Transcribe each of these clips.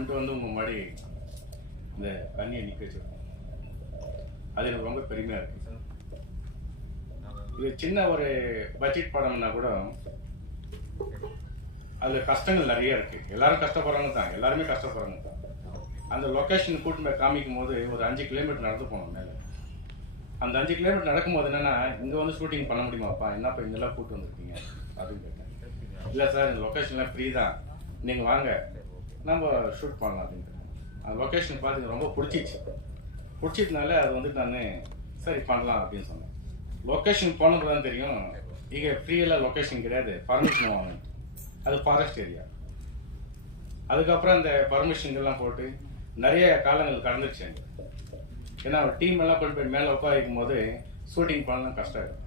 கொண்டு வந்து உங்கள் முன்னாடி இந்த கண்ணியை நிற்க வச்சுருக்கோம். அது எனக்கு ரொம்ப பெருமையாக இருக்குது. இது சின்ன ஒரு பட்ஜெட் படம்னா கூட அதில் கஷ்டங்கள் நிறைய இருக்குது. எல்லாரும் கஷ்டப்படுறவங்க தான், எல்லாருமே கஷ்டப்படுறவங்க தான். அந்த லொக்கேஷன் கூட்டு போய் காமிக்கும் போது ஒரு 5 கிலோமீட்டர் நடந்து போனோம் மேலே. அந்த 5 கிலோமீட்டர் நடக்கும்போது என்னென்னா, இங்கே வந்து ஷூட்டிங் பண்ண முடியுமாப்பா, என்னப்பா இங்கெல்லாம் கூப்பிட்டு வந்திருக்கீங்க அப்படின்னு கேட்டேன். இல்லை சார், இந்த லொக்கேஷன்லாம் ஃப்ரீ தான், நீங்கள் வாங்க நம்ம ஷூட் பண்ணலாம் அப்படின்ட்டு. அந்த லொக்கேஷன் பார்த்து ரொம்ப பிடிச்சதுனால அது வந்து நான் சரி பண்ணலாம் அப்படின்னு சொன்னேன். லொக்கேஷன் போனது தான் தெரியும், இங்கே ஃப்ரீயெல்லாம் லொக்கேஷன் கிடையாது, பர்மிஷன் வாங்கணும். அது ஃபாரஸ்ட் ஏரியா. அதுக்கப்புறம் அந்த பர்மிஷன்கள்லாம் போட்டு நிறைய காலங்கள் கடந்துருச்சு அங்கே. ஏன்னா ஒரு டீம் எல்லாம் கொண்டு போய் மேலே உட்காரிக்கும் போது ஷூட்டிங் பண்ணலாம் கஷ்டம் இருக்கும்.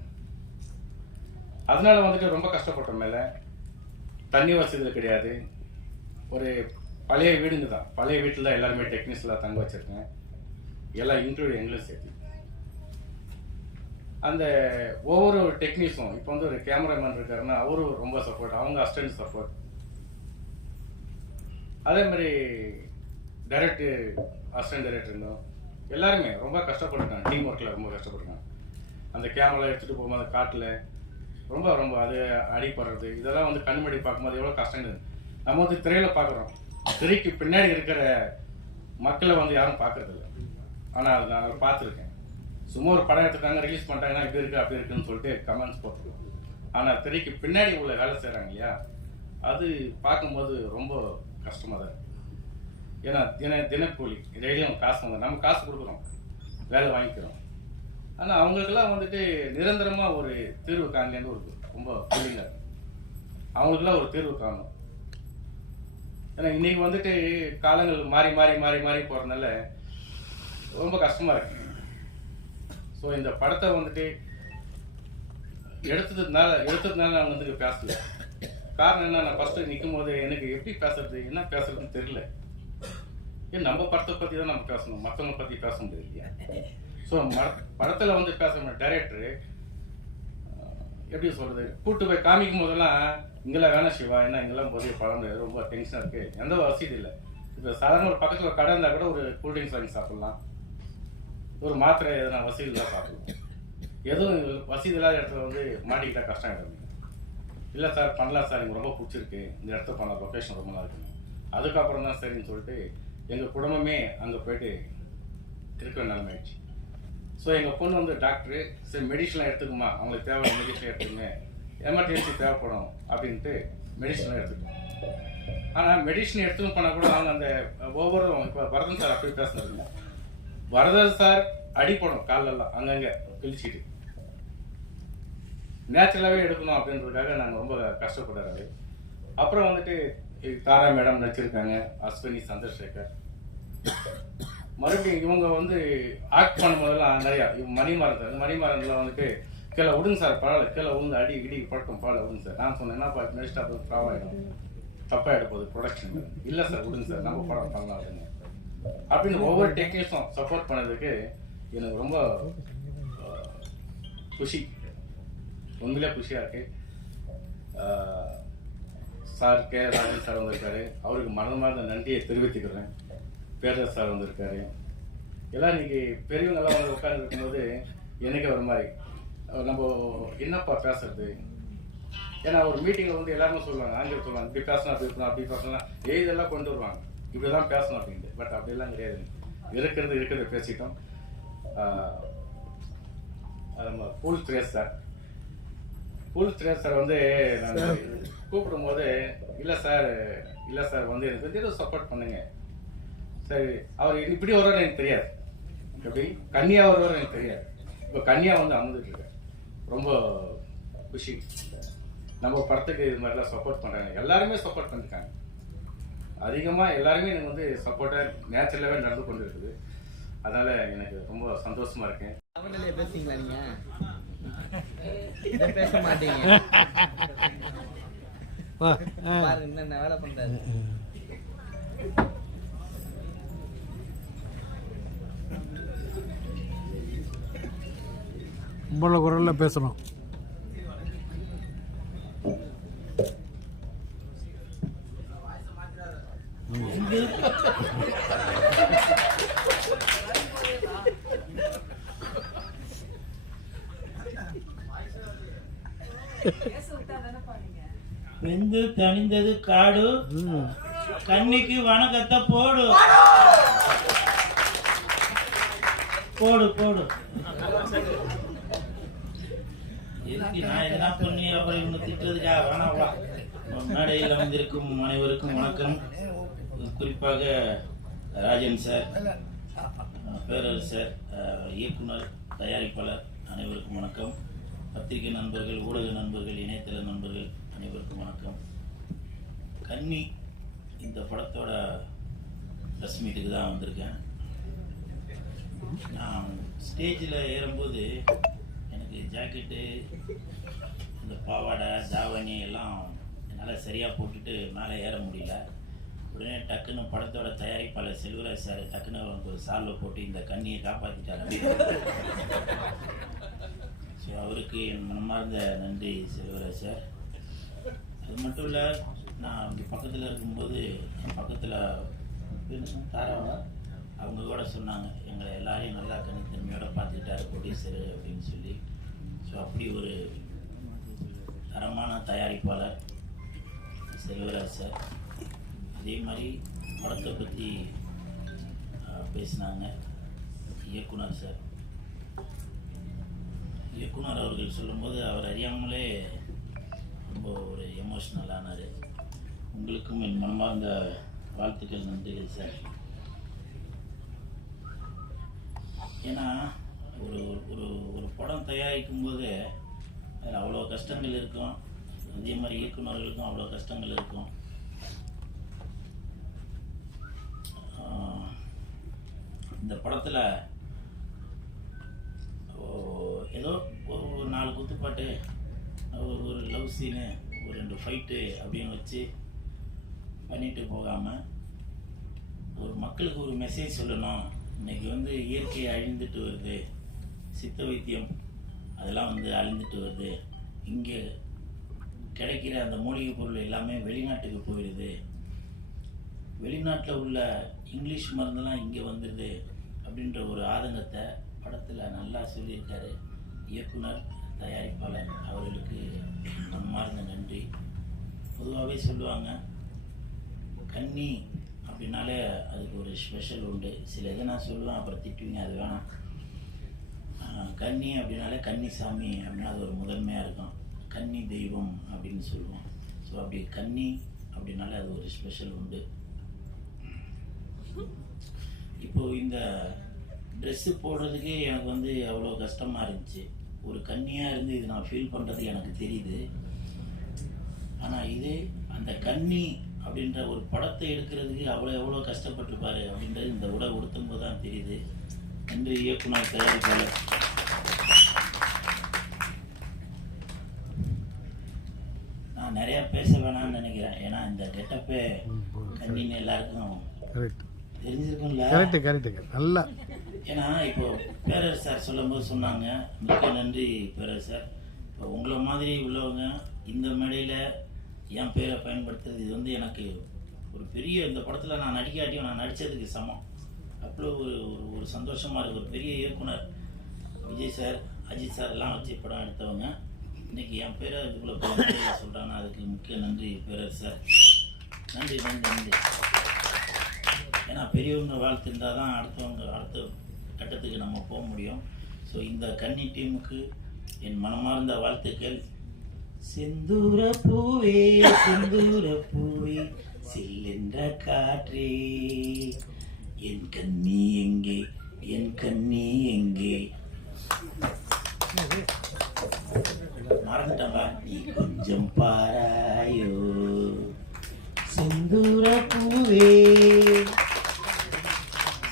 அதனால வந்துட்டு ரொம்ப கஷ்டப்பட்டோம். மேலே தண்ணி வசதிகள் கிடையாது. ஒரு பழைய வீடுங்க தான், பழைய வீட்டில் தான் எல்லாருமே டெக்னீஷியலாக தங்க வச்சுருக்கேன், எல்லாம் இன்க்ளூட் எங்களும் சேர்த்து. அந்த ஒவ்வொரு டெக்னீஷியனும் இப்போ வந்து ஒரு கேமராமேன் இருக்காருன்னா அவரும் ரொம்ப சப்போர்ட், அவங்க அசிஸ்டன்ட் சப்போர்ட். அதே மாதிரி டைரக்டர், அசிஸ்டன்ட் டைரக்டருங்க எல்லாருமே ரொம்ப கஷ்டப்பட்டுருக்காங்க. டீம் ஒர்க்கில் ரொம்ப கஷ்டப்பட்டுருக்காங்க. அந்த கேமரா எடுத்துகிட்டு போகும்போது காட்டில் ரொம்ப ரொம்ப அது அடிப்படுறது, இதெல்லாம் வந்து கண்மடி பார்க்கும்போது எவ்வளோ கஷ்டங்கள். நம்ம வந்து திரையில் பார்க்குறோம், திரைக்கு பின்னாடி இருக்கிற மக்களை வந்து யாரும் பார்க்கறதில்ல. ஆனால் அது நான் பார்த்துருக்கேன். சும்மா ஒரு படம் எடுத்துட்டாங்க, ரிலீஸ் பண்ணிட்டாங்கன்னா இப்படி இருக்குது அப்படி இருக்குன்னு சொல்லிட்டு கமெண்ட்ஸ் போட்டுருக்கோம். ஆனால் திரைக்கு பின்னாடி உள்ள வேலை செய்கிறாங்க இல்லையா, அது பார்க்கும்போது ரொம்ப கஷ்டமாக தான் இருக்குது. ஏன்னா தினக்கூலி டெய்லியும் காசு வந்து நம்ம காசு கொடுக்குறோம், வேலை வாங்கிக்கிறோம். ஆனால் அவங்களுக்கெல்லாம் வந்துட்டு நிரந்தரமாக ஒரு தீர்வு காணலேருந்து ஒரு ரொம்ப ஃபீலிங்காக இருக்குது. அவங்களுக்கெல்லாம் ஒரு தீர்வு காணும். ஏன்னா இன்றைக்கி வந்துட்டு காலங்கள் மாறி மாறி மாறி மாறி போகிறதுனால ரொம்ப கஷ்டமாக இருக்குது. ஸோ இந்த படத்தை வந்துட்டு எடுத்ததுனால நான் வந்து பேசல. காரணம் என்ன, நான் ஃபஸ்ட்டு நிற்கும் போது எனக்கு எப்படி பேசுறது, என்ன பேசுறதுன்னு தெரியல. ஏன் நம்ம படத்தை பற்றி தான் நம்ம பேசணும், மற்றவங்க பற்றி பேச முடியாது இல்லையா. ஸோ படத்தில் வந்து பேசுகிற டைரக்டரு எப்படி சொல்கிறது, கூட்டு போய் காமிக்கும் போதெல்லாம் இங்கெல்லாம் வேணாம் சிவா, ஏன்னா இங்கெல்லாம் போதிய படம் ரொம்ப டென்ஷனாக இருக்குது, எந்த வசதி இல்லை. இப்போ சாதாரண ஒரு பக்கத்தில் ஒரு கடை இருந்தால் கூட ஒரு கூல்ட்ரிங்க்ஸ் வாங்கி சாப்பிட்லாம், ஒரு மாத்திரை எதனா வசதி இல்லாத சாப்பிடலாம். எதுவும் வசதி இல்லாத இடத்துல வந்து மாட்டிக்கிட்டால் கஷ்டம் ஆகிடும். இல்லை சார் பண்ணலாம் சார், எனக்கு ரொம்ப பிடிச்சிருக்கு, இந்த இடத்த பண்ணலாம், லொக்கேஷன் ரொம்ப நல்லா இருக்குங்க. அதுக்கப்புறம் தான் சரின்னு சொல்லிட்டு எங்கள் குடும்பமே அங்கே போய்ட்டு இருக்கிற நிலைமை ஆயிடுச்சு. ஸோ எங்கள் பொண்ணு வந்து டாக்டரு, சரி மெடிசன்லாம் எடுத்துக்குமா, அவங்களுக்கு தேவையான மெடிசன் எடுத்துக்குங்க, எமர்ஜென்சி தேவைப்படும் அப்படின்ட்டு மெடிசன்லாம் எடுத்துக்கணும். ஆனால் மெடிசன் எடுத்துன்னு போனால் கூட அவங்க அந்த ஒவ்வொரு இப்போ வரதன் சார் அப்படி பேசுனதுங்க, வரதன் சார் அடிப்படும் காலெல்லாம் அங்கங்கே கிழிச்சிட்டு, நேச்சுரலாகவே எடுக்கணும் அப்படின்றதுக்காக நாங்கள் ரொம்ப கஷ்டப்படுறாரு. அப்புறம் வந்துட்டு தாரா மேடம் நடிச்சிருக்காங்க, அஸ்வினி சந்திரசேகர். மறுபடியும் இவங்க வந்து ஆக்ட் பண்ணும்போதெல்லாம் நிறையா மணிமாறன் வந்துட்டு கீழே விடுங்க சார், பரவாயில்ல கீழே விழுந்து அடி இடி பழக்கம் பரவாயில்ல விடுங்க சார். நான் சொன்னேன், என்னப்பா நெக்ஸ்ட் அப்போ ப்ராப்ளம் தப்பாக எடுப்போது ப்ரொடக்ஷன். இல்லை சார் விடுங்க சார், நம்ம படம் பண்ணலாம் அப்படின்னு ஒவ்வொரு டெக்னீஷியனும் சப்போர்ட் பண்ணதுக்கு எனக்கு ரொம்ப குஷி, உண்மையிலே குஷியாக இருக்குது. சார் கே ராஜன் சார் வந்திருக்காரு, அவருக்கு மனமார்ந்த நன்றியை தெரிவித்துக்கிறேன். பேரரசு சார் வந்திருக்காரு. எல்லாம் இன்னைக்கு பெரியவங்கெல்லாம் வந்து உட்கார்ந்து இருக்கும்போது எனக்கு ஒரு மாதிரி நம்ம என்னப்பா பேசுறது. ஏன்னா ஒரு மீட்டிங்கில் வந்து எல்லாருமே சொல்லுவாங்க, ஆங்கிலம் சொல்லுவாங்க, இப்படி பேசணும் அப்படி இருக்கணும் அப்படி பேசலாம், இதெல்லாம் கொண்டு வருவாங்க, இப்படி தான் பேசணும் அப்படின்ட்டு. பட் அப்படிலாம் கிடையாது, இருக்கிறத பேசிட்டோம். நம்ம பூல் திரேஸ் சார் வந்து நான் கூப்பிடும்போது இல்லை சார் வந்து எனக்கு வந்து சப்போர்ட் பண்ணுங்க. சரி, அவர் இப்படி வருவார் எனக்கு தெரியாது, எப்படி கன்னியா வருவார் எனக்கு தெரியாது. இப்போ கன்னியா வந்து அமர்ந்துட்டுருக்கார், ரொம்ப குஷி. நம்ம படத்துக்கு இது மாதிரிலாம் சப்போர்ட் பண்ணுறாங்க, எல்லாருமே சப்போர்ட் பண்ணிருக்காங்க. அதிகமாக எல்லாருமே எனக்கு வந்து சப்போர்ட்டாக நேச்சுரலாகவே நடந்து கொண்டு இருக்குது. அதனால் எனக்கு ரொம்ப சந்தோஷமாக இருக்கேன். அவனிலே பேசுங்களா நீங்கள்? பேச மாட்டீங்க பாருங்க, என்னென்ன வேலை பண்ணுறாரு. உங்களோட குரலில் பேசணும். வெந்து தணிந்தது காடு, கன்னிக்கு வணக்கத்தை போடு போடு போடு. எதுக்கு நான் எதனா பண்ணி அப்புறம் இவங்க திட்டுறதுக்கா? வேணாவா. மேடையில் வந்திருக்கும் அனைவருக்கும் வணக்கம். குறிப்பாக ராஜன் சார், பேரர் சார், இயக்குனர், தயாரிப்பாளர் அனைவருக்கும் வணக்கம். பத்திரிகை நண்பர்கள், ஊடக நண்பர்கள், இணையதள நண்பர்கள் அனைவருக்கும் வணக்கம். கன்னி இந்த படத்தோட ப்ரெஸ் மீட்டுக்கு தான் வந்திருக்கேன். நான் ஸ்டேஜில் ஏறும்போது எனக்கு ஜாக்கெட்டு, இந்த பாவாடை, தாவணி எல்லாம் என்னால் சரியாக போட்டுட்டு மேலே ஏற முடியல. உடனே டக்குன்னு படத்தோட தயாரிப்பாளர் செல்வராஜ் சார் டக்குன்னு ஒரு சால்வை போட்டு இந்த கண்ணியை காப்பாற்றிட்டாரு. ஸோ அவருக்கு என் மனமார்ந்த நன்றி செல்வராஜ் சார். அது மட்டும் இல்லை, நான் இங்கே பக்கத்தில் இருக்கும்போது என் பக்கத்தில் தாராவா அவங்க கூட சொன்னாங்க, எங்களை எல்லாரையும் நல்லா தனித்தன்மையோட பார்த்துக்கிட்டாரு ப்ரொடியூசரு அப்படின்னு சொல்லி. ஸோ அப்படி ஒரு தரமான தயாரிப்பாளர் செல்வராஜ் சார். அதே மாதிரி படத்தை பற்றி பேசினாங்க இயக்குனர் சார். இயக்குனர் அவர்கள் சொல்லும்போது அவர் அறியாமலே ரொம்ப ஒரு எமோஷ்னலானார். உங்களுக்கும் என் மனமார்ந்த வாழ்த்துக்கள், நன்றிகள் சார். ஏன்னா ஒரு ஒரு ஒரு படம் தயாரிக்கும் போது அதில் அவ்வளோ கஷ்டங்கள் இருக்கும். அதே மாதிரி இயக்குநர்களுக்கும் அவ்வளோ கஷ்டங்கள் இருக்கும். இந்த படத்தில் ஏதோ ஒரு 4 குத்துப்பாட்டு, ஒரு லவ் சீனு, ஒரு 2 ஃபைட்டு அப்படின்னு வச்சு பண்ணிட்டு போகாமல் ஒரு மக்களுக்கு ஒரு மெசேஜ் சொல்லணும். இன்னைக்கு இயற்கை அழிந்துட்டு வருது, சித்த வைத்தியம் அதெல்லாம் அழிந்துட்டு வருது, இங்கே கிடைக்கிற அந்த மூலிகை பொருள் எல்லாமே வெளிநாட்டுக்கு போயிடுது, வெளிநாட்டில் உள்ள இங்கிலீஷ் மருந்தெல்லாம் இங்கே வந்துடுது அப்படின்ற ஒரு ஆதங்கத்தை படத்தில் நல்லா சொல்லியிருக்காரு இயக்குனர், தயாரிப்பாளர் அவர்களுக்கு மனமார்ந்த நன்றி. பொதுவாகவே சொல்லுவாங்க கன்னி அப்படின்னாலே அதுக்கு ஒரு ஸ்பெஷல் உண்டு. சில இதை நான் சொல்லுவேன், அப்புறம் திட்டுவீங்க, அது வேணாம். கன்னி அப்படின்னாலே கன்னிசாமி அப்படின்னா அது ஒரு முதன்மையாக இருக்கும். கன்னி தெய்வம் அப்படின்னு சொல்லுவோம். ஸோ அப்படி கன்னி அப்படின்னாலே அது ஒரு ஸ்பெஷல் உண்டு. இப்போது இந்த ட்ரெஸ்ஸு போடுறதுக்கே எனக்கு அவ்வளோ கஷ்டமாக இருந்துச்சு. ஒரு கன்னியாக இருந்து இது நான் ஃபீல் பண்ணுறது எனக்கு தெரியுது. ஆனால் இது அந்த கன்னி அப்படின்ற ஒரு படத்தை எடுக்கிறதுக்கு எவ்வளோ கஷ்டப்பட்டுருப்பாரு அப்படின்றது இந்த உடை உடுத்தும் போது தான் தெரியுது. நன்றி இயக்குனர், தயாரிப்பாளர். நான் நிறையா பேச வேணாம்னு நினைக்கிறேன். ஏன்னா இந்த கெட்டப்பே கன்னின்னு எல்லாருக்கும் தெரிஞ்சிருக்கும்ல. நல்லா. ஏன்னா இப்போ பேரர் சார் சொல்லும் போது சொன்னாங்க, மிக்க நன்றி பேரர் சார். இப்போ உங்களை மாதிரி உள்ளவங்க இந்த மேடையில் என் பேரை பயன்படுத்துறது இது எனக்கு ஒரு பெரிய, இந்த படத்தில் நான் நடிக்காட்டியும் நான் நடித்ததுக்கு சமம். அவ்வளோ ஒரு சந்தோஷமாக இருக்குது. ஒரு பெரிய இயக்குனர் விஜய் சார், அஜித் சார் எல்லாம் வச்சு படம் எடுத்தவங்க இன்றைக்கி என் பேரை இதுக்குள்ளே சொல்கிறாங்கன்னா அதுக்கு முக்கிய நன்றி பேரர் சார். நன்றி நன்றி நன்றி. ஏன்னா பெரியவங்க வாழ்த்து இருந்தால் தான் அடுத்த கட்டத்துக்கு நம்ம போக முடியும். ஸோ இந்த கன்னி டீமுக்கு என் மனமார்ந்த வாழ்த்துக்கள். செந்தூர பூவே செந்தூர பூவே சில்லென்ற காற்றே, என் கன்னி எங்கே, என் கன்னி எங்கே. மறந்துட்டா, நீ கொஞ்சம் பாராயோ செந்தூர பூவே.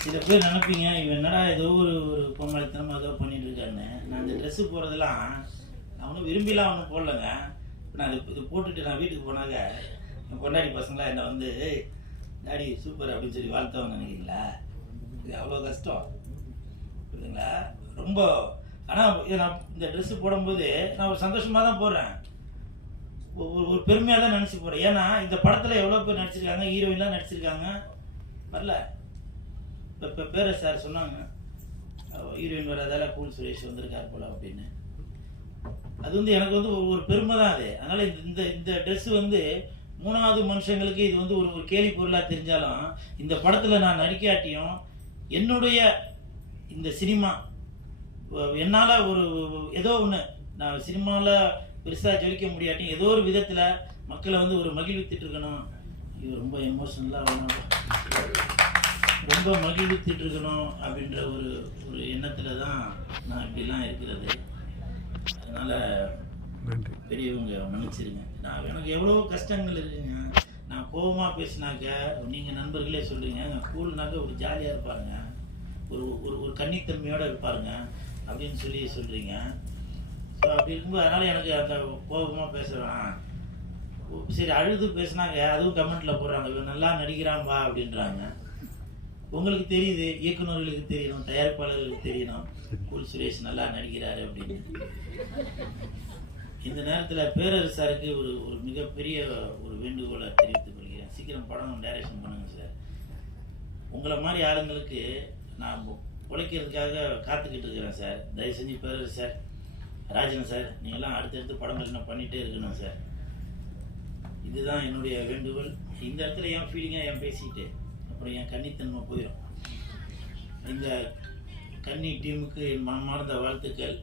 சில பேர் நினைப்பீங்க இவன் என்னடா ஏதோ ஒரு பொம்மலைத்தனமாக ஏதோ பண்ணிட்டு இருக்காருன்னு. நான் இந்த ட்ரெஸ்ஸு போடுறதெல்லாம் நான் ஒன்றும் விரும்பிலாம் ஒன்றும் போடலைங்க. நான் இது போட்டுட்டு நான் வீட்டுக்கு போனாங்க என் பொண்டாடி பசங்களாம் என்னை டாடி சூப்பர் அப்படின்னு சொல்லி வாழ்த்தவங்க நினைக்கிறீங்களா? இது அவ்வளோ கஷ்டம் புரியுதுங்களா ரொம்ப. ஆனால் நான் இந்த ட்ரெஸ்ஸு போடும்போது நான் ஒரு சந்தோஷமாக தான் போடுறேன். ஒரு பெருமையாக தான் நினச்சி போகிறேன். ஏன்னா இந்த படத்தில் எவ்வளோ பேர் நடிச்சிருக்காங்க, ஹீரோயின்லாம் நடிச்சிருக்காங்க, வரல. இப்போ பேர சார் சொன்னாங்க ஹீரோயின் வராதால கூல் சுரேஷ் வந்திருக்காரு போல அப்படின்னு. அது வந்து எனக்கு வந்து ஒரு பெருமை தான் அது. அதனால இந்த இந்த ட்ரெஸ் வந்து 3வது மனுஷங்களுக்கு இது வந்து ஒரு கேலி பொருளாக தெரிஞ்சாலும் இந்த படத்தில் நான் நடிக்காட்டியும் என்னுடைய இந்த சினிமா என்னால் ஒரு ஏதோ ஒன்று நான் சினிமாவில் பெருசாக ஜொலிக்க முடியாட்டியும் ஏதோ ஒரு விதத்தில் மக்களை வந்து ஒரு மகிழ்வித்துட்டு இருக்கணும். இது ரொம்ப எமோஷனலாக ரொம்ப மகிழ்வித்துட்டு இருக்கணும் அப்படின்ற ஒரு எண்ணத்தில் தான் நான் இப்படிலாம் இருக்கிறது. அதனால் பெரியவங்க மன்னிச்சிருங்க. நான் எனக்கு எவ்வளோ கஷ்டங்கள் இருக்குங்க. நான் கோபமாக பேசினாக்க நீங்கள் நண்பர்களே சொல்கிறீங்க கூல்னாக்க ஒரு ஜாலியாக இருப்பாருங்க, ஒரு ஒரு கன்னித்தன்மையோடு இருப்பாருங்க அப்படின்னு சொல்கிறீங்க. ஸோ அப்படி இருக்கும்போது அதனால் எனக்கு அந்த கோபமாக பேசுகிறேன். சரி அழுது பேசினாங்க அதுவும் கமெண்ட்டில் போடுறாங்க இவன் நல்லா நடிக்கிறான்பா அப்படின்றாங்க. உங்களுக்கு தெரியுது, இயக்குநர்களுக்கு தெரியணும், தயாரிப்பாளர்களுக்கு தெரியணும் கூல் சுரேஷ் நல்லா நடிக்கிறாரு அப்படின்னு. இந்த நேரத்தில் பேரரசு சாருக்கு ஒரு மிகப்பெரிய ஒரு வேண்டுகோளை தெரிவித்துக் கொள்கிறேன். சீக்கிரம் படம் டைரக்ஷன் பண்ணுங்க சார். உங்களை மாதிரி ஆளுங்களுக்கு நான் உழைக்கிறதுக்காக காத்துக்கிட்டு இருக்கிறேன் சார். தயவு செஞ்சு பேரரசு சார், ராஜன் சார், நீங்களாம் அடுத்தடுத்து படங்கள் நான் பண்ணிகிட்டே இருக்கணும் சார். இதுதான் என்னுடைய வேண்டுகோள். இந்த இடத்துல என் ஃபீலிங்காக என் பேசிக்கிட்டு அப்புறம் என் கன்னித்தன்மை போயிடும். இந்த கன்னி டீமுக்கு என் மனமார்ந்த வாழ்த்துக்கள்.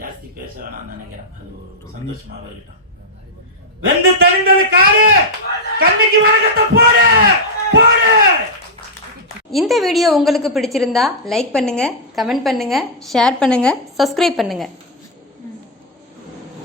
ஜாஸ்தி பேச வேணாம்னு நினைக்கிறேன். அது ஒரு சந்தோஷமாக இருக்கட்டும். வெந்து தரிந்தது காடு, கன்னிக்கு வணக்கத்தை போடு போடு. இந்த வீடியோ உங்களுக்கு பிடிச்சிருந்தா லைக் பண்ணுங்க, கமெண்ட் பண்ணுங்க, ஷேர் பண்ணுங்க, சப்ஸ்கிரைப் பண்ணுங்க.